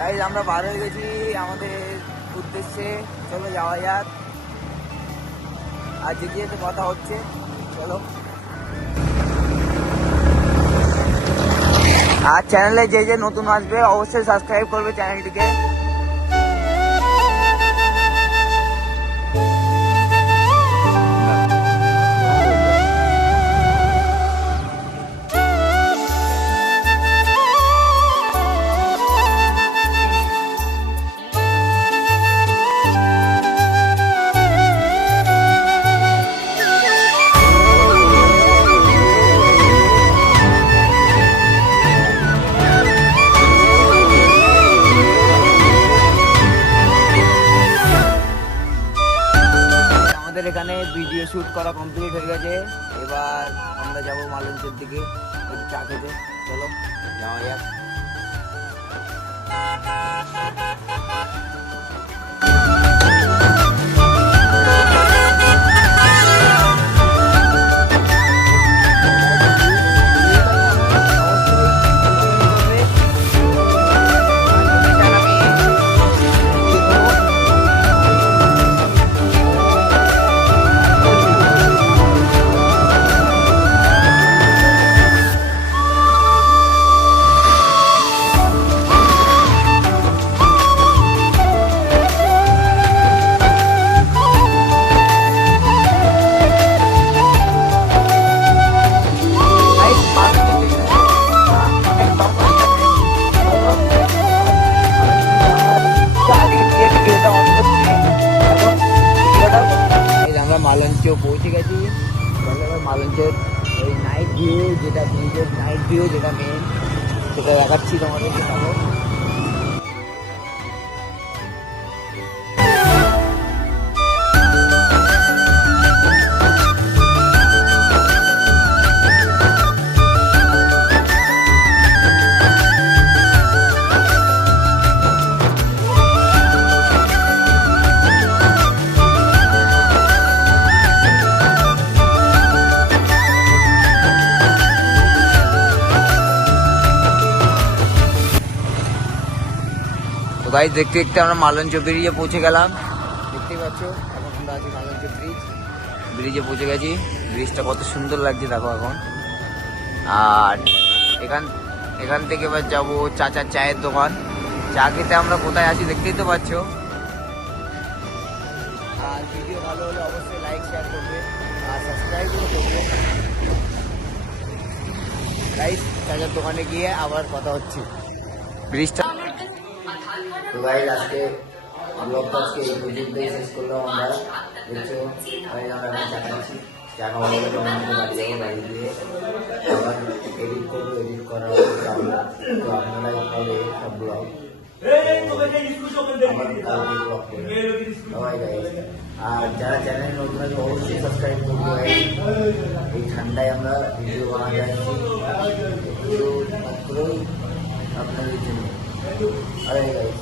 তাই আমরা বার হয়ে গেছি আমাদের উদ্দেশ্যে। চলো যাওয়া যাক। আর যেতে যেতে কথা হচ্ছে, চলো। আর চ্যানেলে যে যে নতুন আসবে অবশ্যই সাবস্ক্রাইব করবে চ্যানেলটিকে। আমাদের এখানে ভিডিও শ্যুট করা কমপ্লিট হয়ে গেছে। এবার আমরা যাবো মালঞ্চের দিকে চা খেতে। চলো যাওয়া যাক। মালঞ্চে পৌঁছে গেছি। মালঞ্চের ওই নাইট ভিউ যেটা মেন, সেটা দেখাচ্ছি তোমাদেরকে। গাইস দেখতে দেখতে আমরা মালঞ্চ ব্রিজে পৌঁছে গেলাম। দেখতেই পাচ্ছ এখন আমরা আছি মালঞ্চ ব্রিজে পৌঁছে গেছি। ব্রিজটা কত সুন্দর লাগছে দেখো এখন। আর এখান থেকে এবার যাবো চাচার চায়ের দোকান। চা খেতে আমরা কোথায় আছি দেখতেই তো পাচ্ছ। আর ভিডিও ভালো হলে অবশ্যই লাইক শেয়ার করবে আর সাবস্ক্রাইব করবে। গাইস চাচার দোকানে গিয়ে আবার কথা হচ্ছে। ব্রিজটা তো গাইস আজকে ব্লগটা আজকে এই পর্যন্তই শেষ করলাম আমরা। দেখছো আমরা এখন চা খাচ্ছি। চা খাওয়া হলে বাড়ি যাবো। বাড়ি গিয়ে আবার এডিট করবো। এডিট করার তো আপনারাই হবে সব ব্লগ। আর যারা চ্যানেল নতুন আছে অবশ্যই সাবস্ক্রাইব করবো। এই ঠান্ডায় আমরা ভিডিও বানাতে যাচ্ছি মাত্রই আপনাদের জন্য। আরে গাইস